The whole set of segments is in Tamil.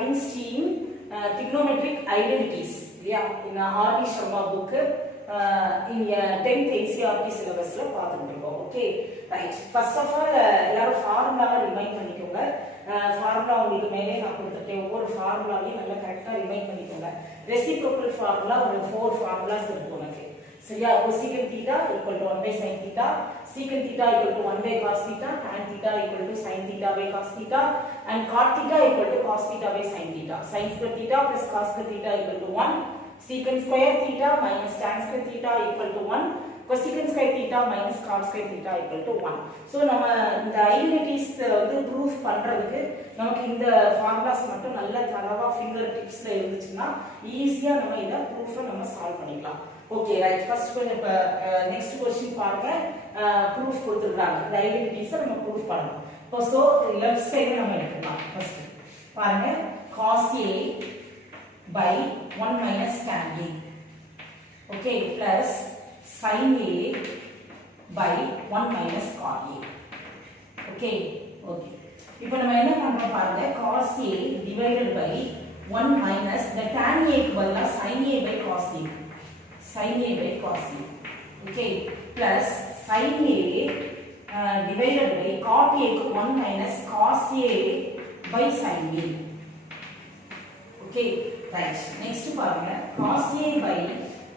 been seeing trigonometric identities. Yeah, in R.D. Sharma book, in 10th NCERT syllabus la paathukondirukkom. Okay, right. First of all, எல்லாரும் ஃபார்முலாவை ரிமைண்ட் பண்ணிக்கோங்க. ஃபார்முலா உங்களுக்கு மேலே நான் கொடுத்துட்டேன். ஒவ்வொரு ஃபார்முலாவையும் நல்லா கரெக்டாக ரிமைண்ட் பண்ணிக்கோங்க. ரெசிப்ரோக்கல் ஃபார்முலா ஒரு 4 ஃபார்முலாஸ் இருக்கு உனக்கு. சரியா? cosecant theta equal to 1 by sin theta, secant theta equal to 1 by cos theta, tan theta equal to sin theta by cos theta, and cot theta equal to cos theta by sin theta. Sin square theta plus cos square theta equal to 1, secant square theta minus tan square theta equal to 1, cosecant square theta minus cot square theta equal to 1. So நம்ம இந்த ஐடென்டிட்டிஸ் வந்து ப்ரூஃப் பண்றதுக்கு நமக்கு இந்த ஃபார்முலாஸ் மட்டும் நல்ல தரவா ஃபிங்கர் டிப்ஸ்ல இருந்துச்சுன்னா ஈஸியா நம்ம இத ப்ரூஃபை நம்ம சால்வ் பண்ணிக்கலாம். Okay, right. First question, next question பாருங்க. ப்ரூஃப் கொடுத்திருக்காங்க. இந்த ஐடென்டிட்டிஸை நம்ம ப்ரூஃப் பண்ணணும். இப்போ சோ லெஃப்ட் சைடு நம்ம எடுக்கலாம். ஃபர்ஸ்ட் பாருங்க cos A by 1 minus tan A. Okay, plus sin A by 1 minus cot A. Okay, okay. இப்போ நம்ம என்ன பண்றோம் பாருங்க cos A divided by 1 minus the tan A க்கு பதிலா sin A by cos A. Sin A by cos A. Okay, plus sin A divided by cot A க்கு 1 minus cos A by sin A. Okay, right. Next பாருங்க cos A by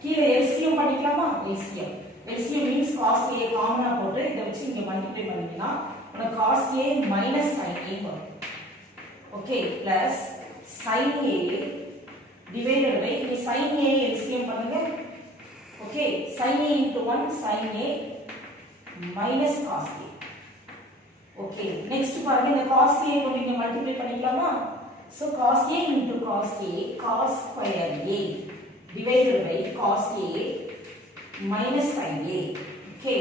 கீழ LCM பண்ணிக்கலாமா? LCM. LCM means cos A காமனா போட்டு இத வச்சு இங்க மல்டிப்ளை பண்ணிக்கலாம். உனக்கு cos A minus sin A வரும். Okay, plus sin A divided by sin A LCM பண்ணுங்க. Okay, sin A into 1 sin A minus cos A. Okay, next பாருங்க இந்த cos A को நீங்க மல்டிப்ளை பண்ணிக்கலாமா? So cos A into cos A cos square A divided by cos A minus sin A. Okay,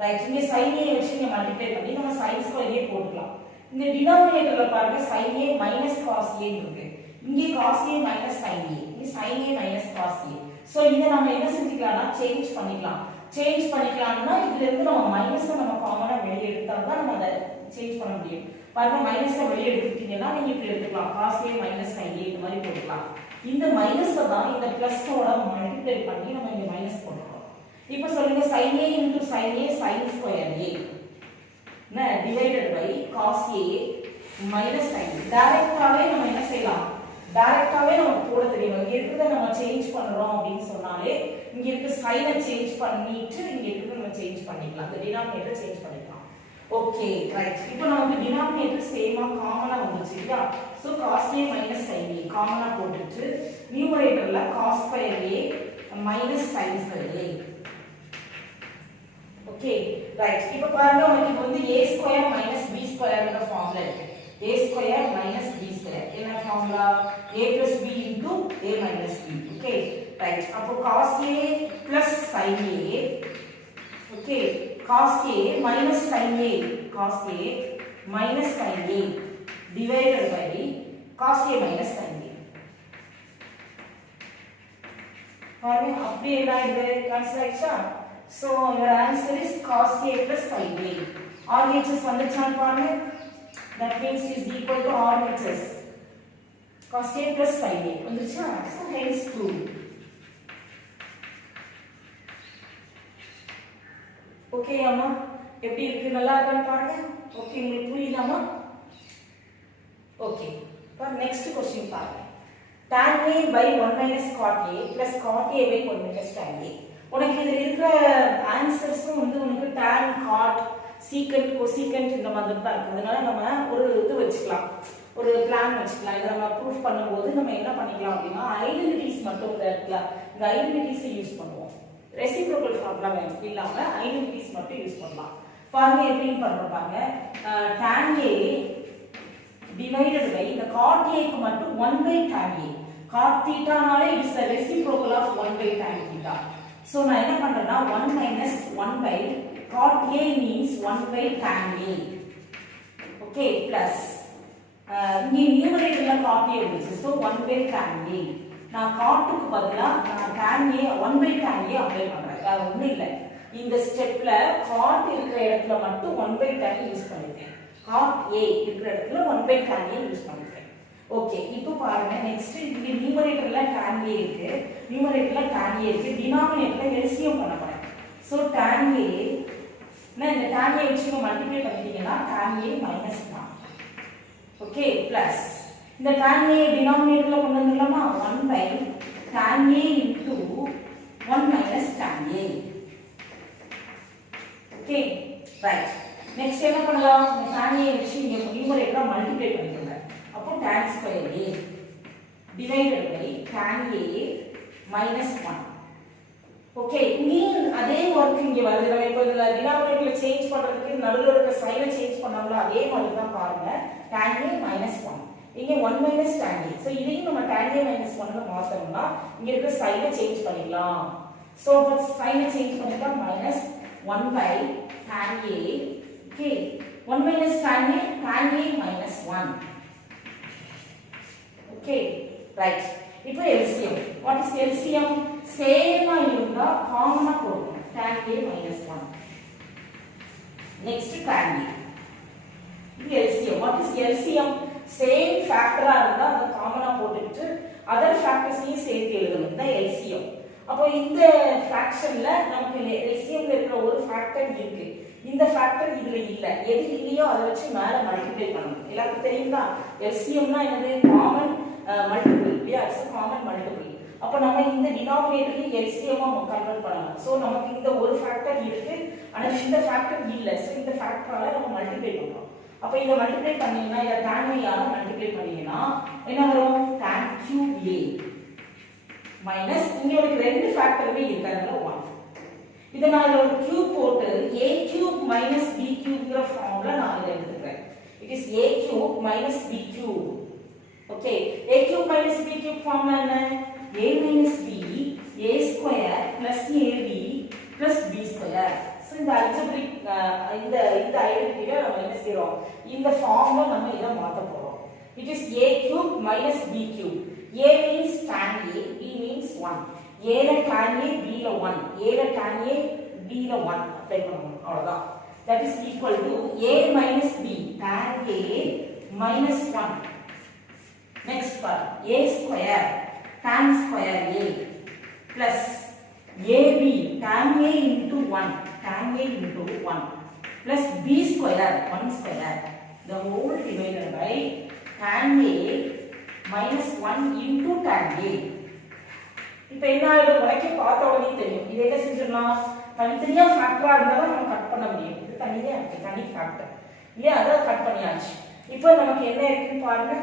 right. இங்க sin A வச்சு நீங்க மல்டிப்ளை பண்ணி நம்ம sin square A போட்டுக்கலாம். இந்த டினாமினேட்டர்ல பாருங்க sin A minus cos A இருக்கு. இங்க cos A minus sin A. இங்க sin A minus cos A. So இத நாம என்ன செஞ்சுக்கலாம்னா சேஞ்ச் பண்ணிக்கலாம். சேஞ்ச் பண்ணிக்கலாம்னா இதுல இருந்து நம்ம மைனஸை நம்ம காமனா வெளிய எடுத்தா தான் நம்ம அத சேஞ்ச் பண்ண முடியும். பாருங்க மைனஸை வெளிய எடுத்துட்டீங்கன்னா நீங்க இப்படி எடுத்துக்கலாம். cos A minus sin A இந்த மாதிரி போட்டுக்கலாம். இந்த மைனஸை தான் இந்த பிளஸோட மல்டிப்ளை பண்ணி நம்ம இங்க மைனஸ் போடுறோம். இப்போ சொல்லுங்க sin A into sin A sin square A ந divided by cos A minus sin A. டைரக்டாவே நம்ம என்ன செய்யலாம்? டைரக்டாவே நமக்கு போட தெரியும். இங்க இருக்குறத நம்ம சேஞ்ச் பண்றோம் அப்படினு சொன்னாலே இங்க இருக்க சைனை சேஞ்ச் பண்ணிட்டு இங்க இருக்குறத நம்ம சேஞ்ச் பண்ணிக்கலாம். அந்த டினாமினேட்டர் சேஞ்ச் பண்ணிக்கலாம். Okay, right. இப்போ நமக்கு டினாமினேட்டர் சேமா காமனா வந்துருச்சு இல்லையா? So cos A minus sin A காமனா போட்டுட்டு நியூமரேட்டர்ல cos square A minus sin square A. Okay, right. இப்போ பாருங்க உங்களுக்கு வந்து a square minus b square ங்கற ஃபார்முலா இருக்கு. a square minus b square என்ன formula? a plus b into a minus b. Okay, right. அப்போ cos A plus sin A. Okay, cos A minus sin A, cos A minus sin A divided by cos A minus sin A. பாருங்க அப்படியே என்ன ஆயிடுது? கேன்சல் ஆயிடுச்சா? So your answer is cos A plus sin A. RHS வந்துச்சான்னு பாருங்க. That means is equal to RHS. Cos A plus sin A வந்துச்சா? So hence 2. ஓகே அம்மா, எப்படி இருக்கு? நல்லா இருக்கான்னு பாருங்க. ஓகே, உங்களுக்கு புரியுதாமா? ஓகே, இப்போ நெக்ஸ்ட் क्वेश्चन பாருங்க. tan A by 1 minus cot A plus cot A by 1 minus tan A. உனக்கு இதுல இருக்கிற ஆன்சர்ஸும் வந்து உனக்கு tan, cot, secant, cosecant இந்த மாதிரி தான் இருக்கு. அதனால நம்ம ஒரு இது வச்சுக்கலாம், ஒரு பிளான் வச்சுக்கலாம். இதை நம்ம ப்ரூஃப் பண்ணும்போது நம்ம என்ன பண்ணிக்கலாம் அப்படின்னா ஐடென்டிட்டிஸ் மட்டும் இருக்குல்ல, இந்த ஐடென்டிட்டிஸை யூஸ் பண்ணுவோம். ரெசிப்ரோக்கல் ஃபார்முலா இல்லாம ஐடென்டிட்டிஸ் மட்டும் யூஸ் பண்ணலாம். பாருங்க எப்படின்னு பண்றோம் பாருங்க. tan A divided by இந்த cot A க்கு மட்டும் 1 by tan A. cot theta நாலே it is the reciprocal of 1 by tan theta. So நான் என்ன பண்றேன்னா 1 minus 1 by cot A means 1 by tan A. Okay, plus இங்க நியூமரேட்டர்ல cot A இருந்துச்சு. So 1 by tan A. நான் cot க்கு பதிலா நான் tan A 1 by tan A apply பண்றேன். வேற ஒண்ணும் இல்ல. இந்த ஸ்டெப்ல cot இருக்கிற இடத்துல மட்டும் 1 by tan யூஸ் பண்ணிட்டேன். cot A இருக்கிற இடத்துல 1 by tan யூஸ் பண்ணிட்டேன். ஓகே, இப்போ பாருங்க நெக்ஸ்ட் இங்க நியூமரேட்டர்ல tan a இருக்கு, நியூமரேட்டர்ல tan a இருக்கு, டினாமினேட்டர்ல எல்சிஎம் பண்ண போறேன். சோ tan a இந்த tan a வச்சு மல்டிப்ளை பண்ணிட்டீங்கன்னா tan a minus 1. Okay plus இந்த tan a டினாமினேட்டர்ல கொண்டு வந்துடலாமா 1 by tan a into 1 minus tan a. Okay right. Next என்ன பண்ணலாம், இந்த tan a வச்சு இங்க நியூமரேட்டரா மல்டிப்ளை பண்ணிக்கோங்க. அப்போ tan square a divided by tan a minus 1. Okay இங்கேயும் அதே ஒர்க் இங்க வருது. நம்ம இப்போ இந்த டினாமினேட்டர்ல சேஞ்ச் பண்றதுக்கு நடுவுல இருக்க சைனை சேஞ்ச் பண்ணாமல அதே மாதிரி தான் பாருங்க. tan a minus 1 இங்க 1 minus tan a. சோ இதையும் நம்ம tan a minus 1 ல மாத்தணும்னா இங்க இருக்க சைனை சேஞ்ச் பண்ணிடலாம். சோ அப்ப சைனை சேஞ்ச் பண்ணிட்டா minus 1 by tan a. Okay 1 minus tan a minus 1. Okay right. இப்போ LCM. What is LCM? சேமா இருந்தா காமனா போடுங்க tan a minus 1. Next tan a. இது LCM. What is LCM? Same ஃபேக்டரா இருந்தா அத காமனா போட்டுட்டு அதர் ஃபேக்டர்ஸையும் சேர்த்து எழுதணும் தான் LCM. அப்போ இந்த ஃபிராக்ஷன்ல நமக்கு LCMல இருக்கிற ஒரு ஃபேக்டர் இருக்கு, இந்த ஃபேக்டர் இதுல இல்ல, எது இல்லையோ அதை வச்சு மேல மல்டிப்ளை பண்ணணும். எல்லாருக்கும் தெரியுமா LCMனா என்னது? காமன் மல்டிபிள் இல்லையா? It's common multiple. அப்ப நம்ம இந்த டினாமினேட்டரையும் LCM கன்வெர்ட் பண்ணலாம். சோ நமக்கு இந்த ஒரு ஃபேக்டர் இருக்கு, ஆனா இந்த ஃபேக்டர் இல்ல. சோ இந்த ஃபேக்டரால நம்ம மல்டிப்ளை பண்றோம். அப்ப இத மல்டிப்ளை பண்ணீங்கன்னா இத tan a ஆல மல்டிப்ளை பண்ணீங்கன்னா என்ன வரும்? tan cube a மைனஸ் இங்க ஒரு ரெண்டு ஃபேக்டருமே இருக்கறதுல 1. இத நான் ஒரு கியூப் போட்டு a cube minus b cubeங்கற ஃபார்முலா நான் இத எடுத்துக்கிறேன். It is a cube minus b cube. Okay a cube minus b cube formula என்ன? a minus b a square plus ab plus b square. So இந்த அல்ஜெப்ரிக் இந்த ஐடென்டிட்டியை நம்ம என்ன செய்றோம்? இந்த ஃபார்முலா நம்ம இத மாத்த போறோம். It is a cube minus b cube. a means tan a, b means 1. a ல tan a, b ல 1. a ல tan a, b ல 1 அப்ளை பண்ணனும். அவ்வளவுதான். That is equal to a minus b tan a minus 1. Next part a square tan square a plus ab tan a into 1 tan a into 1 plus b square 1 square the whole divided by tan a minus 1 into tan a. இப்போ என்ன ஆயிடும்? உனக்கே பார்த்த உடனே தெரியும். இதை என்ன செஞ்சிடலாம்? தனித்தனியா ஃபேக்டரா இருந்தா தான் நம்ம கட் பண்ண முடியும். இது தனியா இருக்கு, தனி ஃபேக்டர் இல்லையா? அதை கட் பண்ணியாச்சு. இப்போ நமக்கு என்ன இருக்குன்னு பாருங்க.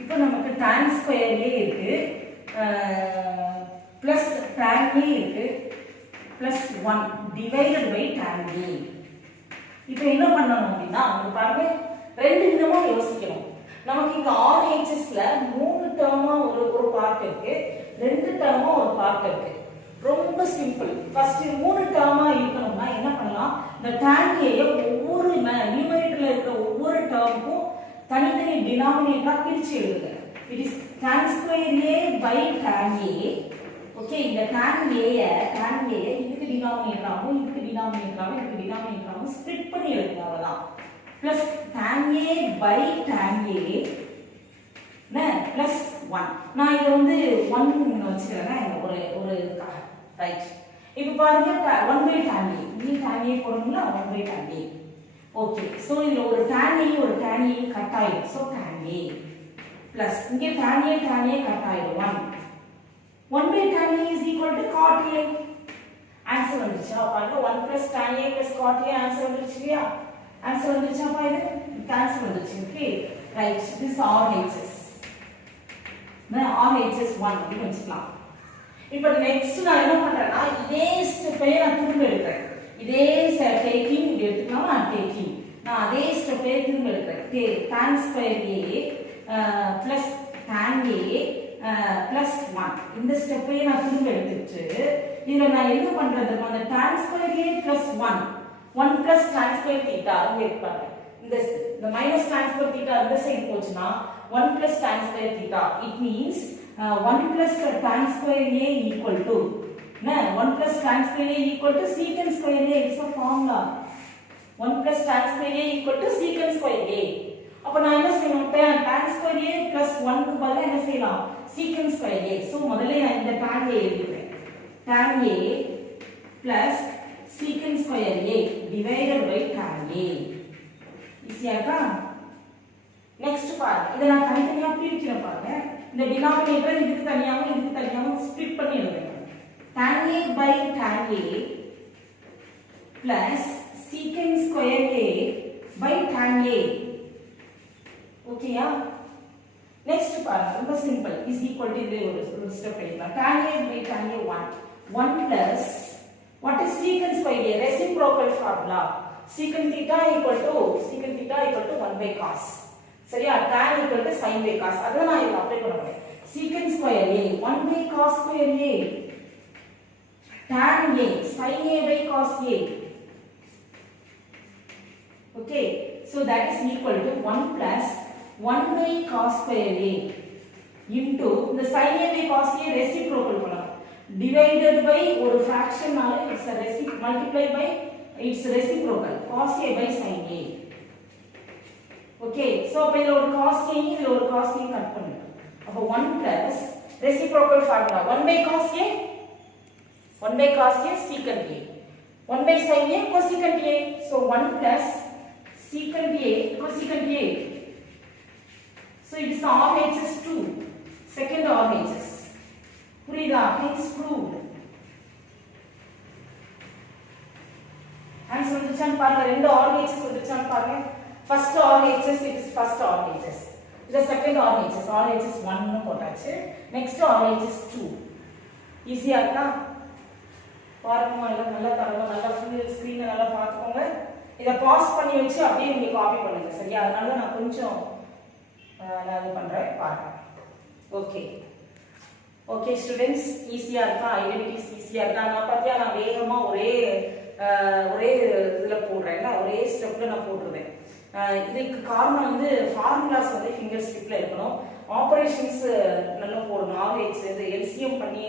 இப்போ நமக்கு tan square a இருக்கு, plus tan a இருக்கு, plus 1 divided by tan a. இப்போ என்ன பண்ணணும் அப்படின்னா அங்க பாருங்க ரெண்டு விதமா யோசிக்கணும். நமக்கு இங்க RHSல மூணு டேர்மா ஒரு பார்ட் இருக்கு, ரெண்டு டேர்மா ஒரு பார்ட் இருக்கு. ரொம்ப சிம்பிள். ஃபர்ஸ்ட் மூணு டேர்மா இருக்கணும்னா என்ன பண்ணலாம்? இந்த tan a ஒவ்வொரு நியூமரேட்டர்ல இருக்கிற ஒவ்வொரு டேர்முக்கும் தனித்தனி டினாமினேட்டரா பிரிச்சு எழுதுங்க. It is tan square a by tan a. Okay இந்த tan a இதுக்கு டினாமினேட்டராவும் இதுக்கு டினாமினேட்டராவும் இதுக்கு டினாமினேட்டராவும் ஸ்ப்ளிட் பண்ணி எழுதுங்க. அவ்வளவுதான். plus tan a by tan a plus 1. நான் இத வந்து 1 வச்சிரேன் ஒரு ரைட். இப்போ பாருங்க 1 by tan a. இங்க tan a போடுறீங்களா? 1 by tan a. Okay so இதுல ஒரு tan a ஒரு tan a கட் ஆயிடும். சோ tan a plus இங்க tan a கட் ஆயிடும் 1. 1 by tan a is equal to cot a. Answer வந்துச்சு. பாருங்க 1 plus tan a plus cot a answer வந்துச்சுயா? ஆன்சர் வந்துச்சு. அப்ப இது கேன்சல் வந்துச்சு. Okay right. This RHS RHS 1 அப்படி வச்சுக்கலாம். இப்போ நெக்ஸ்ட் நான் என்ன பண்றேன்னா இதே ஸ்டெப்பை நான் திரும்ப எடுக்கிறேன். இதே டேக்கிங் இப்படி எடுத்துக்கலாம். நான் டேக்கிங் நான் அதே ஸ்டெப்பை திரும்ப எடுக்கிறேன். tan square a plus tan a plus 1 இந்த ஸ்டெப்பை நான் திரும்ப எடுத்துட்டு இதுல நான் என்ன பண்றது? அந்த tan square a plus 1 plus tan square theta இங்க இருப்பாங்க. இந்த minus tan square theta இந்த சைடு போச்சுனா 1 plus tan square theta. It means 1 plus tan square a equal to 1 plus tan square a equal to secant square a. It's a formula. 1 plus tan square a equal to secant square a. அப்ப நான் என்ன tan square a plus 1 க்கு பதிலா என்ன செய்யலாம் secant square a. சோ முதல்ல நான் இந்த tan a எழுதிக்கிறேன். tan a plus secant square a divided by tan a. ஈஸியா இருக்கா? நெக்ஸ்ட் பாருங்க, இத நான் தனித்தனியா பிரிக்கிறேன் பாருங்க. இந்த டினாமினேட்டர் இதுக்கு தனியாவும் ஸ்ப்ளிட் பண்ணி எழுதுறேன். tan a by tan a plus secant square a by tan a. ஓகேயா? நெக்ஸ்ட் பாருங்க, ரொம்ப சிம்பிள். இஸ் ஈக்குவல் டு இதே ஒரு ஸ்டெப் எடுக்கலாம். tan a by tan a 1 plus what is secant square a? Reciprocal formula. secant theta equal to 1 by cos. சரியா? tan equal to sin by cos. அத நான் இங்க அப்ளை பண்ண போறேன். secant square a 1 by cos square a tan a sin a by cos a. Okay, so that is equal to 1 plus 1 by cos square a into the sin a by cos a reciprocal பண்ணலாம். divided by ஒரு fraction நால it's a multiply by its reciprocal cos a by sin a. Okay, so அப்ப இதுல ஒரு cos a இதுல ஒரு cos a கட் பண்ணிடலாம். அப்ப 1 plus reciprocal formula 1 by cos a secant a 1 by sin a cosecant a. So 1 plus secant a cosecant a. So it is the RHS 2 second RHS. புரியுதா? hence proved. ஆன்சர் வந்துச்சான்னு பாருங்க. ரெண்டு RHS வந்துச்சான்னு பாருங்க. first RHS it is first RHS. இது second RHS. RHS 1 னு போட்டாச்சு. next RHS 2. ஈஸியா இருக்கா? பாருங்க, எல்லாம் நல்லா தரமா நல்லா ஃபுல் ஸ்கிரீனை நல்லா பார்த்துக்கோங்க. இத பாஸ் பண்ணி வச்சு அப்படியே நீங்க காப்பி பண்ணுங்க. சரியா? அதனால நான் கொஞ்சம் நான் இது பண்றேன் பாருங்க. ஓகே ஸ்டூடண்ட்ஸ், ஈஸியா இருக்கா? ஐடென்டிட்டிஸ் ஈஸியா இருக்கா? நான் பாத்தியா நான் வேகமா ஒரே இதுல போடுறேன், ஒரே ஸ்டெப்ல நான் போட்டுருவேன். இதுக்கு காரணம் வந்து ஃபார்முலாஸ் வந்து ஃபிங்கர் ஸ்லிப்ல இருக்கணும். ஆபரேஷன்ஸ் நல்லா போடணும். ஆவரேஜ் இது எல்சிஎம் பண்ணி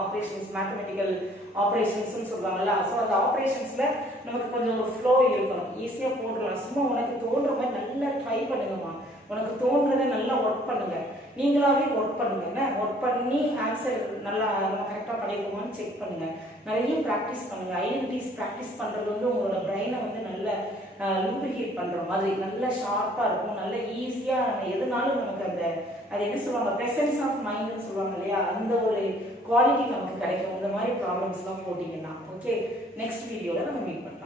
ஆபரேஷன்ஸ் மேத்தமெட்டிக்கல் ஆபரேஷன்ஸ்னு சொல்றாங்கல்ல. ஸோ அந்த ஆபரேஷன்ஸ்ல நமக்கு கொஞ்சம் ஒரு ஃப்ளோ இருக்கணும். ஈஸியா போடலாம். சும்மா உனக்கு தோன்ற மாதிரி நல்லா ட்ரை பண்ணுங்கம்மா. உனக்கு தோன்றதை நல்லா ஒர்க் பண்ணுங்க. நீங்களாவே ஒர்க் பண்ணுங்க. என்ன ஒர்க் பண்ணி ஆன்சர் நல்லா நம்ம கரெக்டாக பண்ணிருக்கோமான்னு செக் பண்ணுங்க. நிறைய ப்ராக்டிஸ் பண்ணுங்க. ஐடென்டிட்டிஸ் ப்ராக்டிஸ் பண்றது வந்து உங்களோட பிரெயினை வந்து நல்ல லூப்ரிகேட் பண்ற மாதிரி நல்லா ஷார்ப்பா இருக்கும். நல்ல ஈஸியா எதுனாலும் நமக்கு அந்த அது என்ன சொல்லுவாங்க பிரசன்ஸ் ஆஃப் மைண்ட்னு சொல்லுவாங்க இல்லையா, அந்த ஒரு குவாலிட்டி நமக்கு கிடைக்கும் இந்த மாதிரி ப்ராப்ளம்ஸ்லாம் போட்டிங்கன்னா. ஓகே, நெக்ஸ்ட் வீடியோல நம்ம மீட் பண்ணுவோம்.